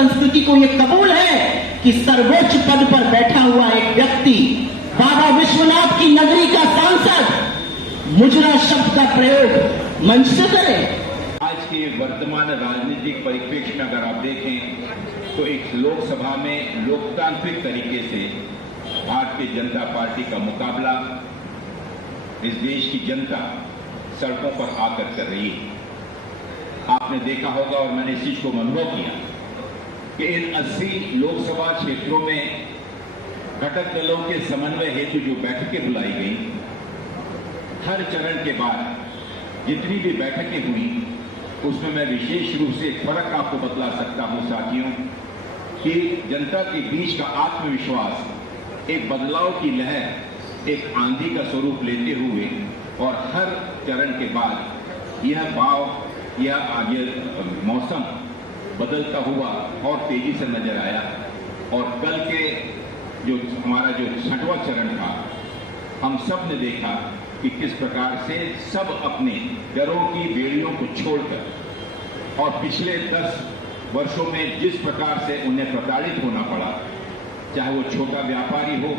संस्कृति को यह कबूल है कि सर्वोच्च पद पर बैठा हुआ एक व्यक्ति बाबा विश्वनाथ की नगरी का सांसद मुजरा शब्द का प्रयोग मंच से करे। आज के वर्तमान राजनीतिक परिप्रेक्ष्य में अगर आप देखें तो एक लोकसभा में लोकतांत्रिक तरीके से भारतीय जनता पार्टी का मुकाबला इस देश की जनता सड़कों पर आकर कर रही है। आपने देखा होगा और मैंने इस चीज को अनुभव किया कि इन 80 लोकसभा क्षेत्रों में घटक दलों के समन्वय हेतु जो बैठकें बुलाई गई, हर चरण के बाद जितनी भी बैठकें हुई उसमें मैं विशेष रूप से एक फर्क आपको बतला सकता हूं साथियों कि जनता के बीच का आत्मविश्वास एक बदलाव की लहर एक आंधी का स्वरूप लेते हुए और हर चरण के बाद यह भाव यह मौसम बदलता हुआ और तेजी से नजर आया। और कल के जो हमारा जो 6वां चरण था, हम सब ने देखा कि किस प्रकार से सब अपने डरों की बेड़ियों को छोड़कर और पिछले 10 वर्षों में जिस प्रकार से उन्हें प्रताड़ित होना पड़ा, चाहे वो छोटा व्यापारी हो,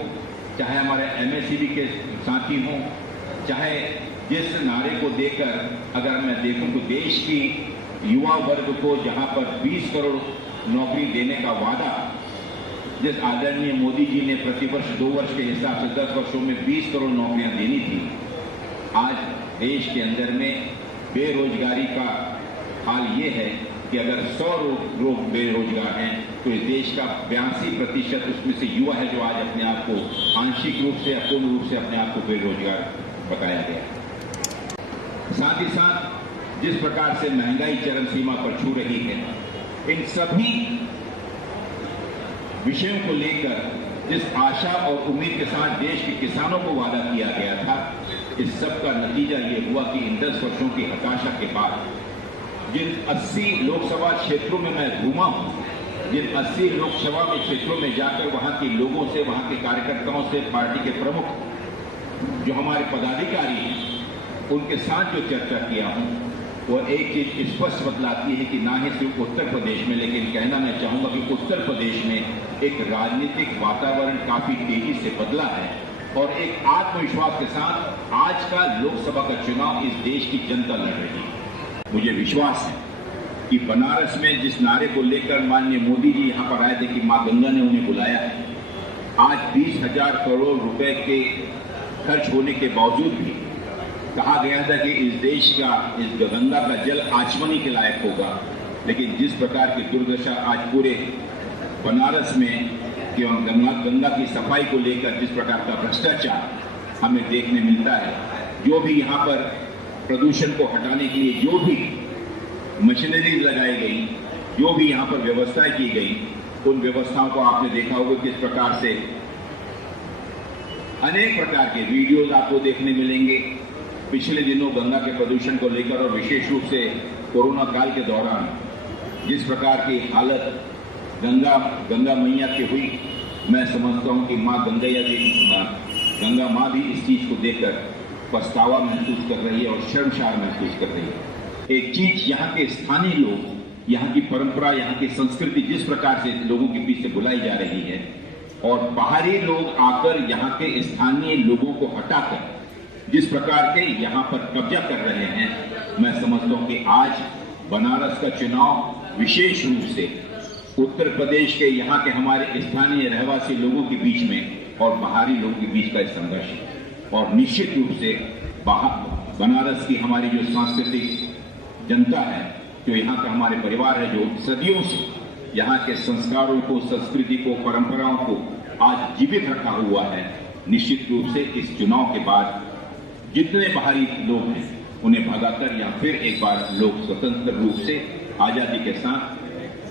चाहे हमारे एमएसएमई के साथी हों, चाहे जिस नारे को देकर अगर मैं देखूं तो देश की युवा वर्ग को जहां पर 20 करोड़ नौकरी देने का वादा जिस आदरणीय मोदी जी ने प्रतिवर्ष 2 वर्ष के हिसाब से 10 वर्षों में 20 करोड़ नौकरियां देनी थी, आज देश के अंदर में बेरोजगारी का हाल ये है कि अगर 100 लोग बेरोजगार हैं तो इस देश का 82% उसमें से युवा है जो आज अपने आप को आंशिक रूप से या पूर्ण रूप से अपने आप को बेरोजगार बताया गया। साथ ही साथ जिस प्रकार से महंगाई चरम सीमा पर छू रही है, इन सभी विषयों को लेकर जिस आशा और उम्मीद के साथ देश के किसानों को वादा किया गया था, इस सब का नतीजा ये हुआ कि इन 10 वर्षों की हताशा के बाद जिन 80 लोकसभा क्षेत्रों में मैं घूमा हूं, जिन 80 लोकसभा में क्षेत्रों में जाकर वहां के लोगों से, वहां के कार्यकर्ताओं से, पार्टी के प्रमुख जो हमारे पदाधिकारी हैं उनके साथ जो चर्चा किया हूं, वो एक चीज स्पष्ट बतलाती है कि ना ही सिर्फ उत्तर प्रदेश में, लेकिन कहना मैं चाहूंगा कि उत्तर प्रदेश में एक राजनीतिक वातावरण काफी तेजी से बदला है और एक आत्मविश्वास के साथ आज का लोकसभा का चुनाव इस देश की जनता लड़ रही है। मुझे विश्वास है कि बनारस में जिस नारे को लेकर माननीय मोदी जी यहां पर आए थे कि मां गंगा ने उन्हें बुलाया है, आज 20,000 करोड़ रुपए के खर्च होने के बावजूद भी कहा गया था कि इस देश का, इस गंगा का जल आचमनी के लायक होगा, लेकिन जिस प्रकार की दुर्दशा आज पूरे बनारस में एवं गंगा की सफाई को लेकर जिस प्रकार का भ्रष्टाचार हमें देखने मिलता है, जो भी यहाँ पर प्रदूषण को हटाने के लिए जो भी मशीनरी लगाई गई, जो भी यहाँ पर व्यवस्थाएं की गई, उन व्यवस्थाओं को आपने देखा होगा किस प्रकार से अनेक प्रकार के वीडियोज आपको देखने मिलेंगे। पिछले दिनों गंगा के प्रदूषण को लेकर और विशेष रूप से कोरोना काल के दौरान जिस प्रकार की हालत गंगा मैया की हुई, मैं समझता हूं कि गंगा मां भी इस चीज को देखकर पछतावा महसूस कर रही है और शर्मसार महसूस कर रही है। एक चीज यहाँ के स्थानीय लोग, यहाँ की परंपरा, यहाँ की संस्कृति जिस प्रकार से लोगों के बीच से बुलाई जा रही है और बाहरी लोग आकर यहाँ के स्थानीय लोगों को हटाकर जिस प्रकार के यहाँ पर कब्जा कर रहे हैं, मैं समझता हूं कि आज बनारस का चुनाव विशेष रूप से उत्तर प्रदेश के यहाँ के हमारे स्थानीय रहवासी लोगों के बीच में और बाहरी लोगों के बीच का संघर्ष और निश्चित रूप से बनारस की हमारी जो सांस्कृतिक जनता है, जो यहाँ का हमारे परिवार है, जो सदियों से यहाँ के संस्कारों को, संस्कृति को, परंपराओं को आज जीवित रखा हुआ है, निश्चित रूप से इस चुनाव के बाद जितने बाहरी लोग हैं उन्हें भगाकर या फिर एक बार लोग स्वतंत्र रूप से आजादी के साथ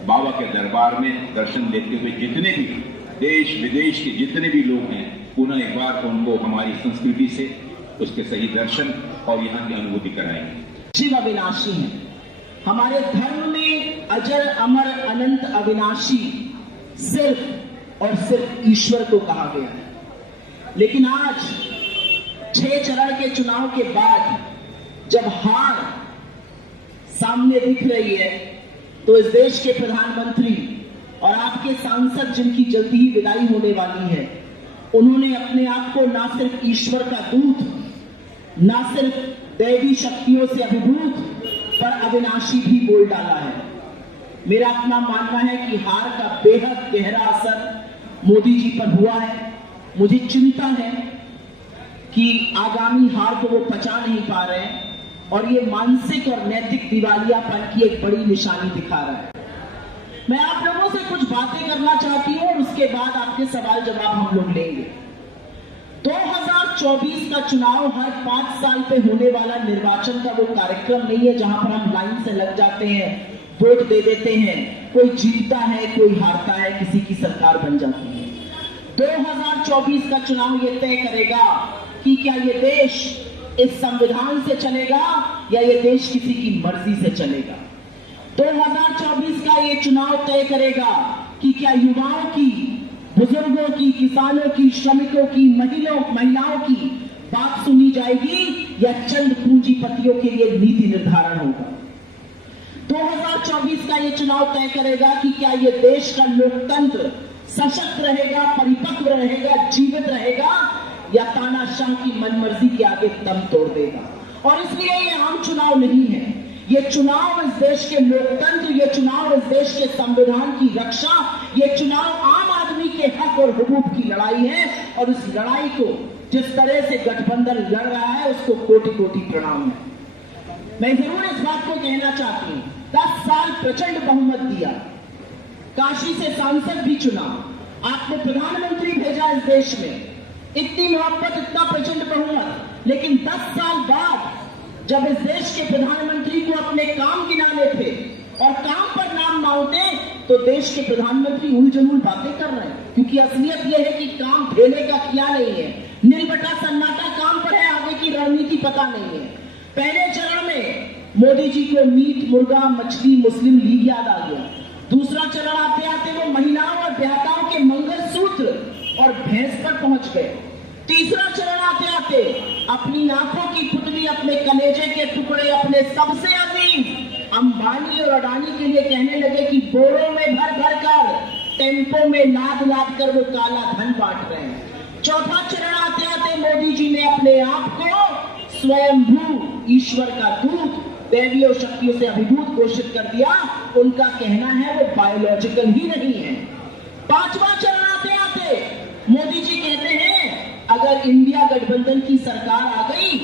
बाबा के दरबार में दर्शन देते हुए जितने भी देश विदेश के जितने भी लोग हैं, पुनः एक बार उनको हमारी संस्कृति से उसके सही दर्शन और यहाँ की अनुभूति कराएंगे। शिव अविनाशी है, हमारे धर्म में अजर अमर अनंत अविनाशी सिर्फ और सिर्फ ईश्वर को कहा गया है। लेकिन आज 6 चरण के चुनाव के बाद जब हार सामने दिख रही है, तो इस देश के प्रधानमंत्री और आपके सांसद जिनकी जल्दी ही विदाई होने वाली है, उन्होंने अपने आप को ना सिर्फ ईश्वर का दूत, ना सिर्फ दैवी शक्तियों से अभिभूत, पर अविनाशी भी बोल डाला है। मेरा अपना मानना है कि हार का बेहद गहरा असर मोदी जी पर हुआ है। मुझे चिंता है कि आगामी हार को वो पचा नहीं पा रहे हैं और ये मानसिक और नैतिक दिवालियापन की एक बड़ी निशानी दिखा रहा है। मैं आप लोगों से कुछ बातें करना चाहती हूं और उसके बाद आपके सवाल जवाब हम लोग लेंगे। 2024 का चुनाव हर 5 साल पे होने वाला निर्वाचन का वो कार्यक्रम नहीं है जहां पर हम लाइन से लग जाते हैं, वोट दे देते हैं, कोई जीतता है, कोई हारता है, किसी की सरकार बन जाती है। 2024 का चुनाव ये तय करेगा कि क्या ये देश इस संविधान से चलेगा या ये देश किसी की मर्जी से चलेगा। 2024 का ये चुनाव तय करेगा कि क्या युवाओं की, बुजुर्गों की, किसानों की, श्रमिकों की, महिलाओं की बात सुनी जाएगी या चंद पूंजीपतियों के लिए नीति निर्धारण होगा। 2024 का ये चुनाव तय करेगा कि क्या ये देश का लोकतंत्र सशक्त रहेगा, परिपक्व रहेगा, जीवित रहेगा या तानाशाह की मनमर्जी के आगे दम तोड़ देगा। और इसलिए ये आम चुनाव नहीं है, ये चुनाव इस देश के लोकतंत्र, ये चुनाव इस देश के संविधान की रक्षा, ये चुनाव आम आदमी के हक और हुकूक की लड़ाई है। और इस लड़ाई को जिस तरह से गठबंधन लड़ रहा है उसको कोटि कोटि प्रणाम है। मैं जरूर इस बात को कहना चाहती हूं, 10 साल प्रचंड बहुमत दिया, काशी से सांसद भी चुना, आपने प्रधानमंत्री भेजा इस देश में, इतनी मोहब्बत, इतना प्रचंड बहुमत, लेकिन 10 साल बाद जब इस देश के प्रधानमंत्री को अपने काम गिनाने थे और काम पर नाम ना होते तो देश के प्रधानमंत्री उलझुल बातें कर रहे हैं। क्योंकि असलियत यह है कि काम ठेले का किया नहीं है, नीलबटा सन्नाटा काम पर है, आगे की रणनीति पता नहीं है। पहले चरण में मोदी जी को मीट, मुर्गा, मछली, मुस्लिम लीग याद आ गया। दूसरा चरण आते आते वो महिलाओं और ब्याहताओं के मंगलसूत्र और भैंस पर पहुंच गए। तीसरा चरण आते आते अपनी आंखों की पुतली, अपने कलेजे के टुकड़े, अपने सबसे अजीज अंबानी और अडानी के लिए कहने लगे कि बोरों में भर भर कर, टेम्पो में लाद लाद कर वो काला धन बांट रहे हैं। चौथा चरण आते आते मोदी जी ने अपने आप को स्वयंभू ईश्वर का दूत, दैवीय शक्तियों से अभिभूत घोषित कर दिया। उनका कहना है वो बायोलॉजिकल ही नहीं है। पांचवा चरण आते आते मोदी जी कहते हैं अगर इंडिया गठबंधन की सरकार आ गई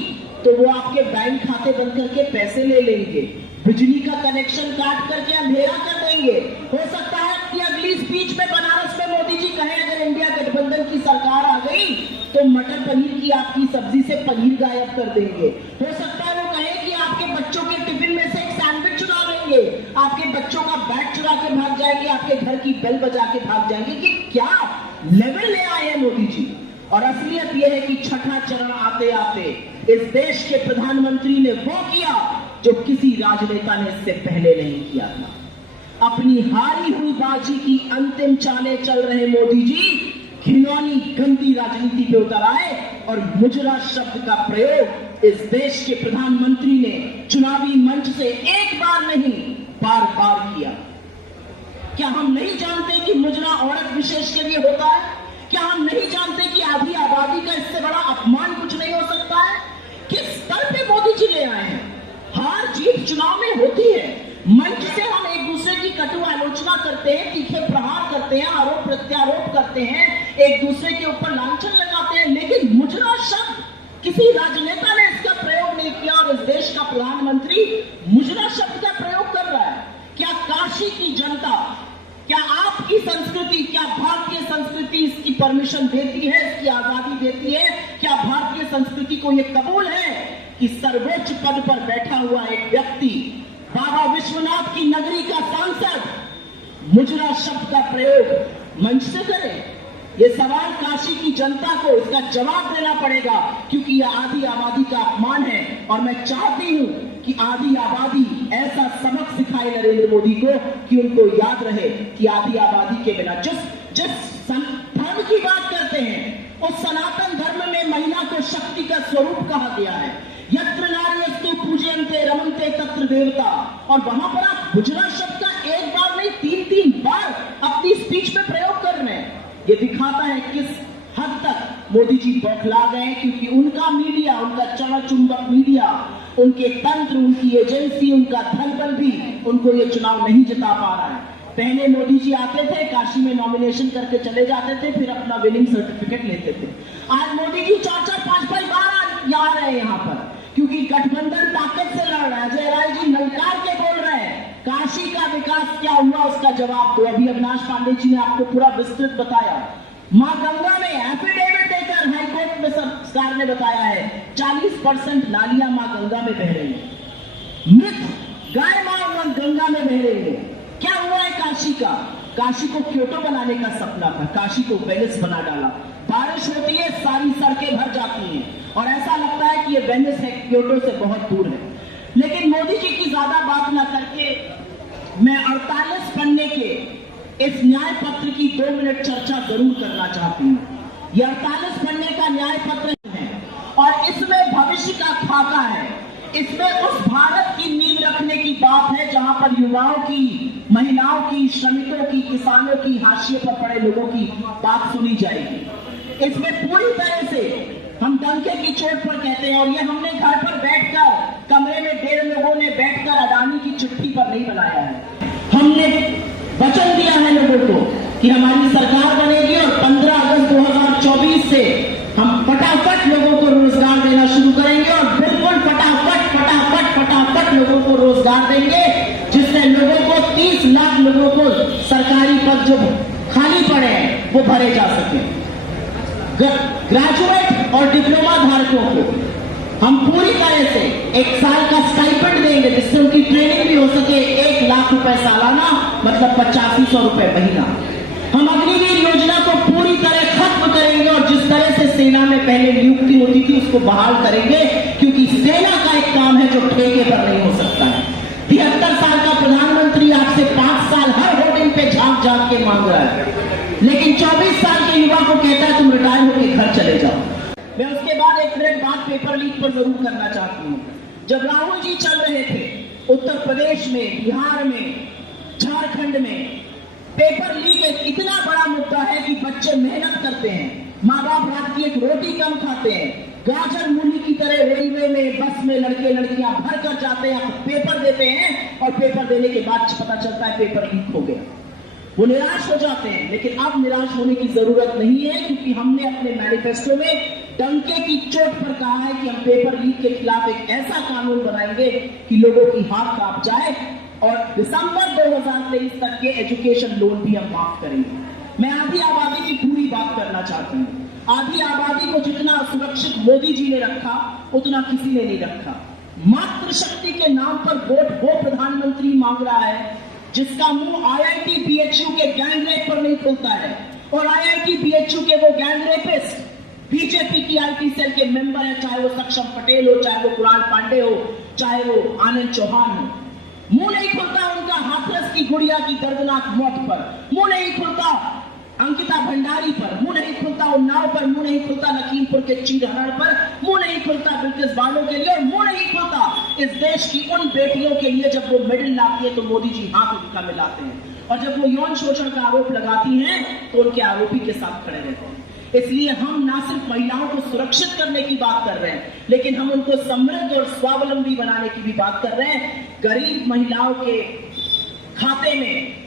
तो वो आपके बैंक खाते बंद करके पैसे ले लेंगे, बिजली का कनेक्शन काट करके अंधेरा कर देंगे। हो सकता है कि अगली स्पीच में बनारस में मोदी जी कहें अगर इंडिया गठबंधन की सरकार आ गई तो मटर पनीर की आपकी सब्जी से पनीर गायब कर देंगे। हो सकता है वो कहे कि आपके बच्चों के टिफिन में से एक सैंडविच चुरा लेंगे, आपके बच्चों का बैग चुरा के भाग जाएंगे, आपके घर की बेल बजा के भाग जाएंगे। कि क्या लेवल ले आए हैं मोदी जी। और असलियत यह है कि छठा चरण आते आते इस देश के प्रधानमंत्री ने वो किया जो किसी राजनेता ने इससे पहले नहीं किया था। अपनी हारी हुई बाजी की अंतिम चालें चल रहे मोदी जी घिनौनी गंदी राजनीति पे उतर आए और मुजरा शब्द का प्रयोग इस देश के प्रधानमंत्री ने चुनावी मंच से एक बार नहीं बार बार किया। क्या हम नहीं जानते कि मुजरा औरत विशेष के लिए होता है? क्या हम नहीं जानते कि आधी आबादी का इससे बड़ा अपमान कुछ नहीं हो सकता है? किस स्तर पे मोदी जी ले आए हैं? हार जीत चुनाव में होती है, मंच से हम एक दूसरे की कटु आलोचना करते हैं, तीखे प्रहार करते हैं, आरोप प्रत्यारोप करते हैं, एक दूसरे के ऊपर लांछन लगाते हैं, लेकिन मुजरा शब्द किसी राजनेता ने इसका प्रयोग नहीं किया और इस देश का प्रधानमंत्री मुजरा शब्द का प्रयोग कर रहा है। क्या काशी की जनता, क्या आपकी संस्कृति, क्या भारतीय संस्कृति इसकी परमिशन देती है, इसकी आजादी देती है? क्या भारतीय संस्कृति को यह कबूल है कि सर्वोच्च पद पर बैठा हुआ एक व्यक्ति, बाबा विश्वनाथ की नगरी का सांसद मुजरा शब्द का प्रयोग मंच से करे? ये सवाल काशी की जनता को इसका जवाब देना पड़ेगा, क्योंकि यह आधी आबादी का अपमान है। और मैं चाहती हूं कि आधी आबादी ऐसा सबक सिखाए नरेंद्र मोदी को कि उनको याद रहे कि आधी आबादी के बिना जिस धर्म की बात करते हैं उस सनातन धर्म में महिला को शक्ति का स्वरूप कहा गया है। यत्र नार्यस्तु पूजयन्ते रमन्ते तत्र देवता। और वहां पर आप मुजरा शब्द का एक बार नहीं 3-3 बार अपनी बीच में प्रयोग कर रहे हैं। ये दिखाता है किस हद तक मोदी जी बौखला गए, क्योंकि उनका मीडिया, उनका चुंबक मीडिया, उनके तंत्र, उनकी एजेंसी, उनका धनबल भी उनको ये चुनाव नहीं जिता पा रहा है। पहले मोदी जी आते थे, काशी में नॉमिनेशन करके चले जाते थे, फिर अपना विनिंग सर्टिफिकेट लेते थे। आज मोदी जी 4-4, 5-5 बार आ रहे हैं यहाँ पर, क्योंकि गठबंधन ताकत से लड़ रहा है। अजय राय जी ललकार के बोल रहे हैं, काशी का विकास क्या हुआ उसका जवाब दो। अभी अविनाश पांडे जी ने आपको पूरा विस्तृत बताया। मां गंगा में एफिडेविट देकर हाईकोर्ट में सरकार ने बताया है 40% नालियां मां गंगा में बह रही है, मृत गाय मां गंगा में बह रही है। क्या हुआ है काशी का? काशी को क्योटो बनाने का सपना था, काशी को वेनिस बना डाला। बारिश होती है, सारी सड़कें भर जाती हैं और ऐसा लगता है कि ये वेनिस है, क्योटो से बहुत दूर है। लेकिन मोदी जी की ज्यादा बात ना करके मैं 48 पन्ने के इस न्याय पत्र की 2 मिनट चर्चा जरूर करना चाहती हूँ। यह 48 पन्ने का न्याय पत्र है और इसमें भविष्य का खाका है। इसमें उस भारत की नींव रखने की बात है जहां पर युवाओं की, महिलाओं की, श्रमिकों की, किसानों की, हाशिए पर पड़े लोगों की बात सुनी जाएगी। इसमें पूरी तरह से हम डंके की चोट पर कहते हैं, और ये हमने घर पर बैठकर, कमरे में 1.5 लोगों ने बैठकर अडानी की चिट्ठी पर नहीं बनाया है। हमने वचन दिया है लोगों को कि हमारी सरकार बनेगी और 15 अगस्त 2024 से हम फटाफट लोगों को रोजगार देना शुरू करेंगे और बिल्कुल फटाफट लोगों को रोजगार देंगे, जिससे लोगों को 30 लाख लोगों को सरकारी पद जो खाली पड़े हैं वो भरे जा सके। ग्रेजुएट और डिप्लोमा धारकों को हम पूरी तरह से 1 साल का स्टाइपेंड देंगे, जिससे उनकी ट्रेनिंग भी हो सके। 1 लाख रुपए सालाना, मतलब 8500 रुपए महीना। हम अग्निवीर योजना को पूरी तरह खत्म करेंगे और जिस तरह से सेना में पहले नियुक्ति होती थी उसको बहाल करेंगे, क्योंकि सेना का एक काम है जो ठेके पर नहीं हो सकता है। 73 साल का प्रधानमंत्री आपसे 5 साल हर होर्डिंग पे झांक के मांग रहा है, लेकिन 24 साल के युवा को कहता है तुम रिटायर होकर घर चले जाओ। मैं उसके बाद 1 मिनट बात पेपर लीक पर जरूर करना चाहती हूँ। जब राहुल जी चल रहे थे उत्तर प्रदेश में, बिहार में, झारखंड में, पेपर लीक एक इतना बड़ा मुद्दा है कि बच्चे मेहनत करते हैं, माँ बाप रात की 1 रोटी कम खाते हैं, गाजर मूली की तरह रेलवे में, बस में लड़के लड़कियां भर कर जाते हैं, पेपर देते हैं और पेपर देने के बाद पता चलता है पेपर लीक हो गया। वो निराश हो जाते हैं, लेकिन अब निराश होने की जरूरत नहीं है, क्योंकि हमने अपने मैनिफेस्टो में डंके की चोट पर कहा है कि हम पेपर लीक के खिलाफ एक ऐसा कानून बनाएंगे कि लोगों की हाथ कांप जाए और दिसंबर 2023 तक के एजुकेशन लोन भी हम माफ करेंगे। मैं आधी आबादी की पूरी बात करना चाहती हूँ। आधी आबादी को जितना सुरक्षित मोदी जी ने रखा उतना किसी ने नहीं रखा। मातृशक्ति के नाम पर वोट वो प्रधानमंत्री मांग रहा है जिसका मुंह IIT BHU के गैंग रेप पर नहीं खुलता है, और IIT BHU के वो गैंग रेपिस्ट बीजेपी की IT सेल के मेंबर है, चाहे वो सक्षम पटेल हो, चाहे वो कुणाल पांडे हो, चाहे वो आनंद चौहान हो। मुंह नहीं खुलता उनका हाथरस की गुड़िया की दर्दनाक मौत पर, मुंह नहीं खुलता अंकिता भंडारी पर, मुंह नहीं खुलता उन्नाव पर, मुंह नहीं खुलता लखीमपुर के चीरहरण पर, मुंह नहीं खुलता बिल्किस बानो के लिए, और मुंह नहीं खुलता इस देश की उन बेटियों के लिए जब वो मेडल लाती है तो मोदी जी हाथ उनका मिलाते हैं, और जब वो यौन शोषण का आरोप लगाती हैं तो उनके आरोपी के साथ खड़े रहते हैं। इसलिए हम ना सिर्फ महिलाओं को सुरक्षित करने की बात कर रहे हैं, लेकिन हम उनको समृद्ध और स्वावलंबी बनाने की भी बात कर रहे हैं। गरीब महिलाओं के खाते में,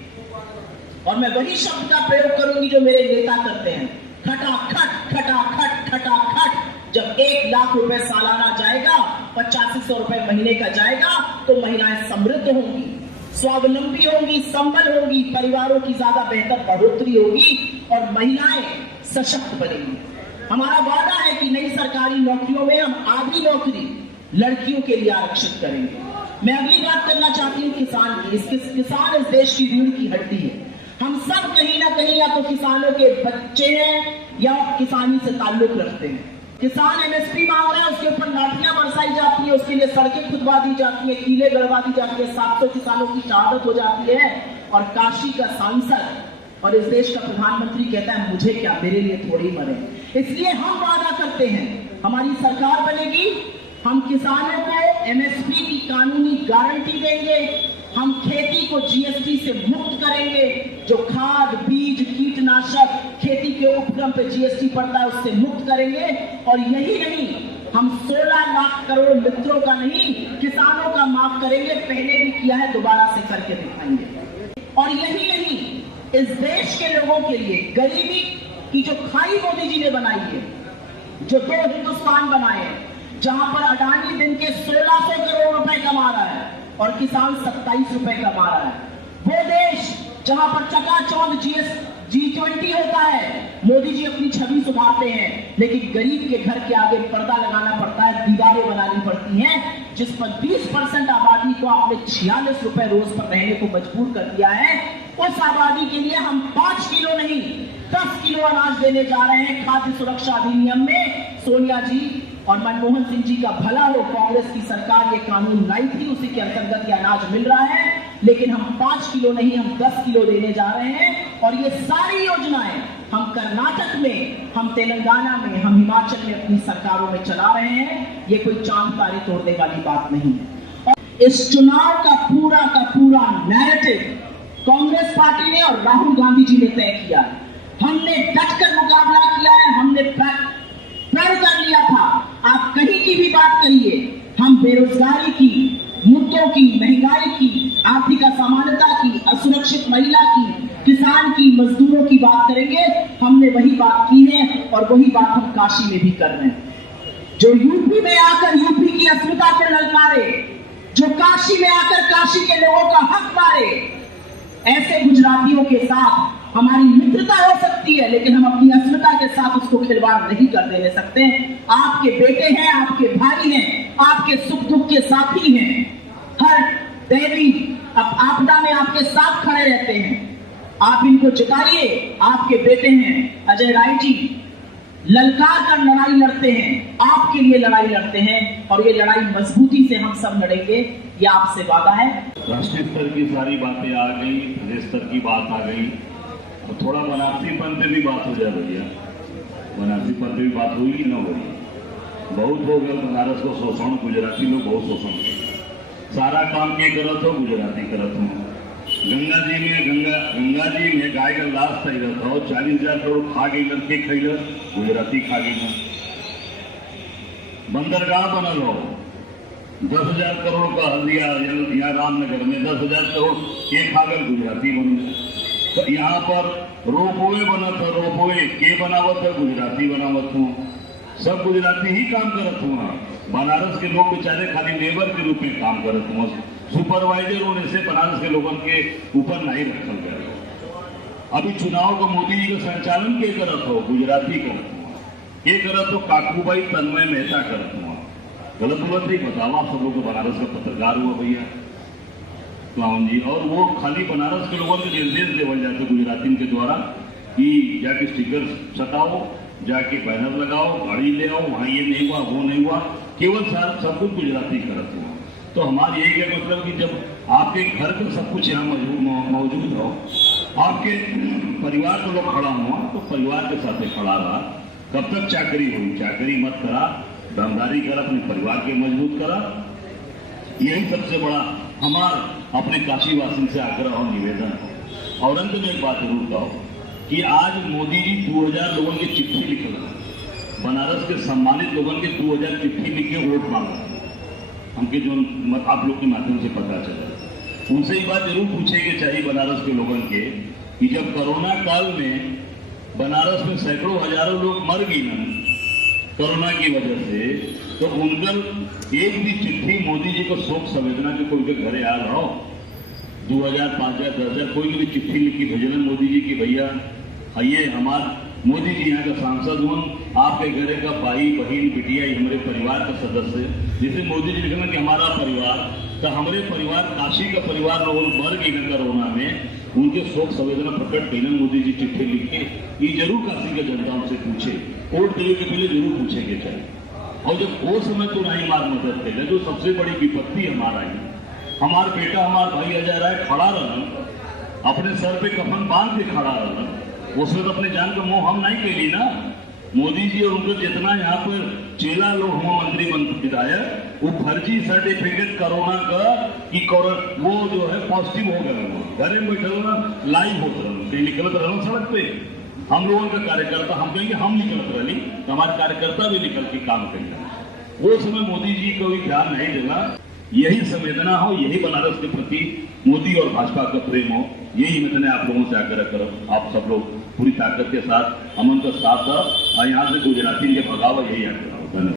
और मैं वही शब्द का प्रयोग करूंगी जो मेरे नेता करते हैं, खटाखट खटाखट खटाखट। जब 1 लाख रुपए सालाना जाएगा, 8500 रुपए महीने का जाएगा, तो महिलाएं समृद्ध होंगी, स्वावलंबी होंगी, संबल होंगी, परिवारों की ज्यादा बेहतर बढ़ोतरी होगी और महिलाएं सशक्त बनेंगी। हमारा वादा है कि नई सरकारी नौकरियों में हम आधी नौकरी लड़कियों के लिए आरक्षित करेंगे। मैं अगली बात करना चाहती हूँ किसान की। किसान इस देश की रीढ़ की हड्डी है। हम सब कहीं ना कहीं या तो किसानों के बच्चे हैं या किसानी से ताल्लुक रखते हैं। किसान MSP मांग रहा है, उसके ऊपर लाठियां बरसाई जाती है, उसके लिए सड़कें खुदवा दी जाती है, कीले गड़वा दी जाती है, 700 किसानों की शहादत हो जाती है, और काशी का सांसद और इस देश का प्रधानमंत्री कहता है मुझे क्या, मेरे लिए थोड़ी मरे। इसलिए हम वादा करते हैं, हमारी सरकार बनेगी, हम किसानों को MSP की कानूनी गारंटी देंगे, हम खेती को GST से मुक्त करेंगे, जो खाद, बीज, कीटनाशक, खेती के उपक्रम पे जीएसटी पड़ता है उससे मुक्त करेंगे। और यही नहीं, हम 16 लाख करोड़ मित्रों का नहीं, किसानों का माफ करेंगे। पहले भी किया है, दोबारा से करके दिखाएंगे। और यही नहीं, इस देश के लोगों के लिए गरीबी की जो खाई मोदी जी ने बनाई है, जो 2 हिंदुस्तान बनाए हैं, जहां पर अडानी दिन के 1600 करोड़ रुपए कमा रहा है और किसान 27 रुपए कमा रहा है, वो देश जहां पर चकाचौंध G20 होता है, मोदी जी अपनी छवि सुधारते हैं, लेकिन गरीब के घर के आगे पर्दा लगाना पड़ता है, दीवारें बनानी पड़ती हैं, जिस पर 20% आबादी को आपने 46 रुपए रोज पर रहने को मजबूर कर दिया है। उस आबादी के लिए हम 5 किलो नहीं 10 किलो अनाज देने जा रहे हैं। खाद्य सुरक्षा अधिनियम में सोनिया जी और मनमोहन सिंह जी का भला हो, कांग्रेस की सरकार ये कानून लाई थी, उसी के अंतर्गत ये अनाज मिल रहा है, लेकिन हम 5 किलो नहीं, हम 10 किलो देने जा रहे हैं। और ये सारी योजनाएं हम कर्नाटक में, हम तेलंगाना में, हम हिमाचल में अपनी सरकारों में चला रहे हैं। ये कोई चांद तारे तोड़ने वाली बात नहीं है। और इस चुनाव का पूरा नैरेटिव कांग्रेस पार्टी ने और राहुल गांधी जी ने तय किया। हमने डटकर मुकाबला किया है, हमने प्रण कर लिया था। आप कहीं की भी बात करिए, हम बेरोजगारी की, मुद्दों की, महंगाई की, आर्थिक असमानता की, असुरक्षित महिला की, किसान की, मजदूरों की बात करेंगे। हमने वही बात की है और वही बात हम काशी में भी कर रहे हैं। जो यूपी में आकर यूपी की अस्मिता को ललकारे, जो काशी में आकर काशी के लोगों का हक मारे, ऐसे गुजरातियों के साथ हमारी मित्रता हो सकती है, लेकिन हम अपनी अस्मिता के साथ उसको खिलवाड़ नहीं कर देने सकते। आपके बेटे हैं, आपके भाई हैं, आपके सुख दुख के साथी हैं, हर दैवी आपदा में आपके साथ खड़े रहते हैं। आप इनको जिताइए, आपके बेटे हैं। अजय राय जी ललकार कर लड़ाई लड़ते हैं, आपके लिए लड़ाई लड़ते हैं, और ये लड़ाई मजबूती से हम सब लड़ेंगे, ये आपसे वादा है। राष्ट्रीय स्तर की सारी बातें आ गई, प्रदेश स्तर की बात आ गई, और थोड़ा बनारसीपन पे भी बात हो जाए भैया। बनारसीपन पे भी बात हुई कि न हुई? बहुत हो गया बनारस को शोषण, गुजराती लोग बहुत शोषण करते। सारा काम के करत हो, गुजराती करत हो। गंगा जी में गाय का लाश तय रहता हो, 40,000 करोड़ खा गई, लड़के खैल, गुजराती खा गई। बंदरगाह बनल हो, 10,000 करोड़ का हल्दिया यहाँ रामनगर में 10,000 करोड़ के खागल, गुजराती बन गए। तो यहाँ पर रोपवे बनत है, रोपवे के बनावत है, गुजराती बनावत हूँ। सब गुजराती ही काम करत हुआ। बनारस के लोग बेचारे खाली लेबर के रूप में काम करत हुआ। सुपरवाइजर होने से बनारस के लोगों के ऊपर नहीं रखल गया। अभी चुनाव का मोदी जी का संचालन के करत हो, गुजराती करत हुआ। के करत हो, काकूबाई तन्मय मेहता करत हुआ। गलत हुआ नहीं बताओ आप सब लोग। बनारस का पत्रकार हुआ भैया क्लाउन जी, और वो खाली बनारस के लोगों को निर्देश देवल जाते गुजराती के द्वारा कि जाके स्टिकर सटाओ, जाके बैनर लगाओ, गाड़ी ले आओ, वहां ये नहीं हुआ, वो नहीं हुआ। केवल सब कुछ गुजराती करत हुआ। तो हमारी यही है मतलब कि जब आपके घर का सब कुछ यहाँ मौजूद हो, आपके परिवार को लोग खड़ा हुआ, तो परिवार के साथ खड़ा रहा। कब तक चाकरी हुई? चाकरी मत करा, दमदारी करा, अपने परिवार के मजबूत करा। यही सबसे बड़ा हमार अपने काशीवासी से आग्रह और निवेदन है। और अंत में एक बात जरूर कहो कि आज मोदी जी 2000 लोगों की चिट्ठी लिखल है। बनारस के सम्मानित लोगों के 2000 चिट्ठी लिख के वोट मांगा। हमके जो आप लोग के माध्यम से पता चला, उनसे ये बात जरूर पूछे कि चाहिए बनारस के लोगों के कि जब कोरोना काल में बनारस में सैकड़ों हजारों लोग मर गए ना कोरोना की वजह से, तो उनकर एक भी चिट्ठी मोदी जी को शोक संवेदना के कोई के घरे आ रहा हो, 2000, 5000, 10,000 कोई भी चिट्ठी लिखी भेजलन मोदी जी की भैया आइए, हमार मोदी जी यहाँ का सांसद हूँ, आपके घरे का भाई बहन बिटिया हमारे परिवार का सदस्य। जैसे मोदी जी लिखना कि हमारा परिवार, तो हमारे परिवार काशी का परिवार लोगों मर गई न कोरोना में, उनके शोक संवेदना प्रकट कई मोदी जी चिट्ठी लिख के। ये जरूर काशी के जनता उनसे पूछे, वोट देने के पहले जरूर पूछेंगे चाहिए। और जब वो समय तो नहीं मार मदद करेगा, जो सबसे बड़ी विपत्ति हमारा है, हमारा बेटा हमारा भाई अजय राय खड़ा रहा, अपने सर पे कफन बांध के खड़ा रहा, उसमें तो अपने जान का मोह हम नहीं के लिए ना। मोदी जी और उनको जितना यहाँ पर चेला लोग हुआ मंत्री विधायक, वो फर्जी सर्टिफिकेट कोरोना का कि वो जो है पॉजिटिव हो गया, घरे में बैठे ना लाइव होता रहा, निकलत रहा सड़क पे, हम लोगों का कार्यकर्ता, हम कहेंगे हम निकल रही तो हमारे कार्यकर्ता भी निकल के काम करेंगे। वो समय मोदी जी को भी ध्यान नहीं देना, यही संवेदना हो, यही बनारस के प्रति मोदी और भाजपा का प्रेम हो, यही मैंने आप लोगों से आग्रह करो। आप सब लोग पूरी ताकत के साथ अमन का साथ यहाँ से गुजराती के भगावा, यही आग्रह हो। धन्यवाद।